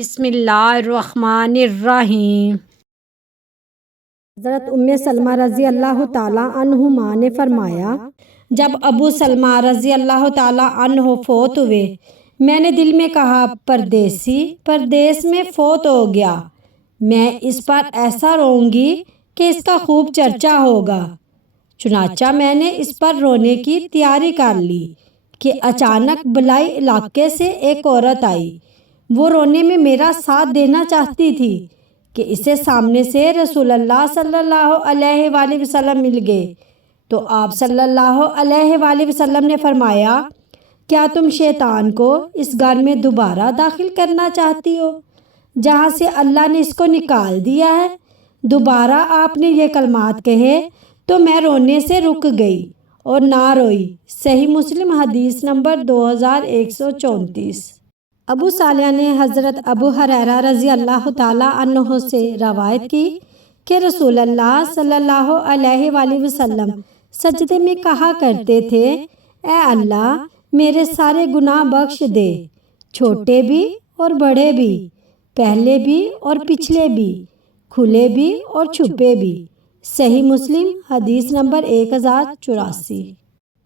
بسم اللہ الرحمن الرحیم۔ حضرت سلمہ رضی اللہ تعالیٰ عنہما نے فرمایا، جب ابو سلمہ رضی اللہ تعالیٰ عنہ فوت ہوئے، میں نے دل میں کہا پردیسی پردیس میں فوت ہو گیا، میں اس پر ایسا روں گی کہ اس کا خوب چرچا ہوگا۔ چنانچہ میں نے اس پر رونے کی تیاری کر لی کہ اچانک بلائی علاقے سے ایک عورت آئی۔ وہ رونے میں میرا ساتھ دینا چاہتی تھی کہ اسے سامنے سے رسول اللہ صلی اللہ علیہ وآلہ وسلم مل گئے تو آپ صلی اللہ علیہ وآلہ وسلم نے فرمایا، کیا تم شیطان کو اس گھر میں دوبارہ داخل کرنا چاہتی ہو جہاں سے اللہ نے اس کو نکال دیا ہے؟ دوبارہ آپ نے یہ کلمات کہے تو میں رونے سے رک گئی اور نہ روئی۔ صحیح مسلم حدیث نمبر 2134۔ ابو صالح نے حضرت ابو ہریرہ رضی اللہ تعالیٰ عنہ سے روایت کی کہ رسول اللہ صلی اللہ علیہ وآلہ وسلم سجدے میں کہا کرتے تھے، اے اللہ میرے سارے گناہ بخش دے، چھوٹے بھی اور بڑے بھی، پہلے بھی اور پچھلے بھی، کھلے بھی اور چھپے بھی۔ صحیح مسلم حدیث نمبر 1084۔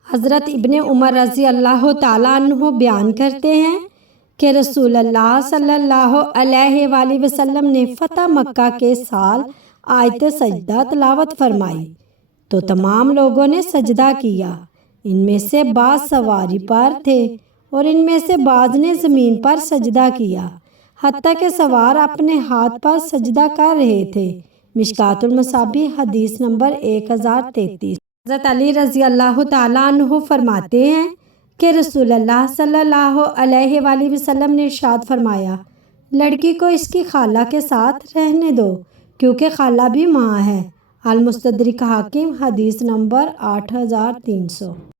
حضرت ابن عمر رضی اللہ تعالیٰ عنہ بیان کرتے ہیں کہ رسول اللہ صلی اللہ علیہ وآلہ وسلم نے فتح مکہ کے سال آیت سجدہ تلاوت فرمائی تو تمام لوگوں نے سجدہ کیا۔ ان میں سے بعض سواری پر تھے اور ان میں سے بعض نے زمین پر سجدہ کیا، حتیٰ کہ سوار اپنے ہاتھ پر سجدہ کر رہے تھے۔ مشکوٰۃ المصابیح حدیث نمبر 1033۔ حضرت علی رضی اللہ تعالیٰ عنہ فرماتے ہیں کہ رسول اللہ صلی اللہ علیہ وآلہ وسلم نے ارشاد فرمایا، لڑکی کو اس کی خالہ کے ساتھ رہنے دو کیونکہ خالہ بھی ماں ہے۔ المستدرک حاکم حدیث نمبر 8300۔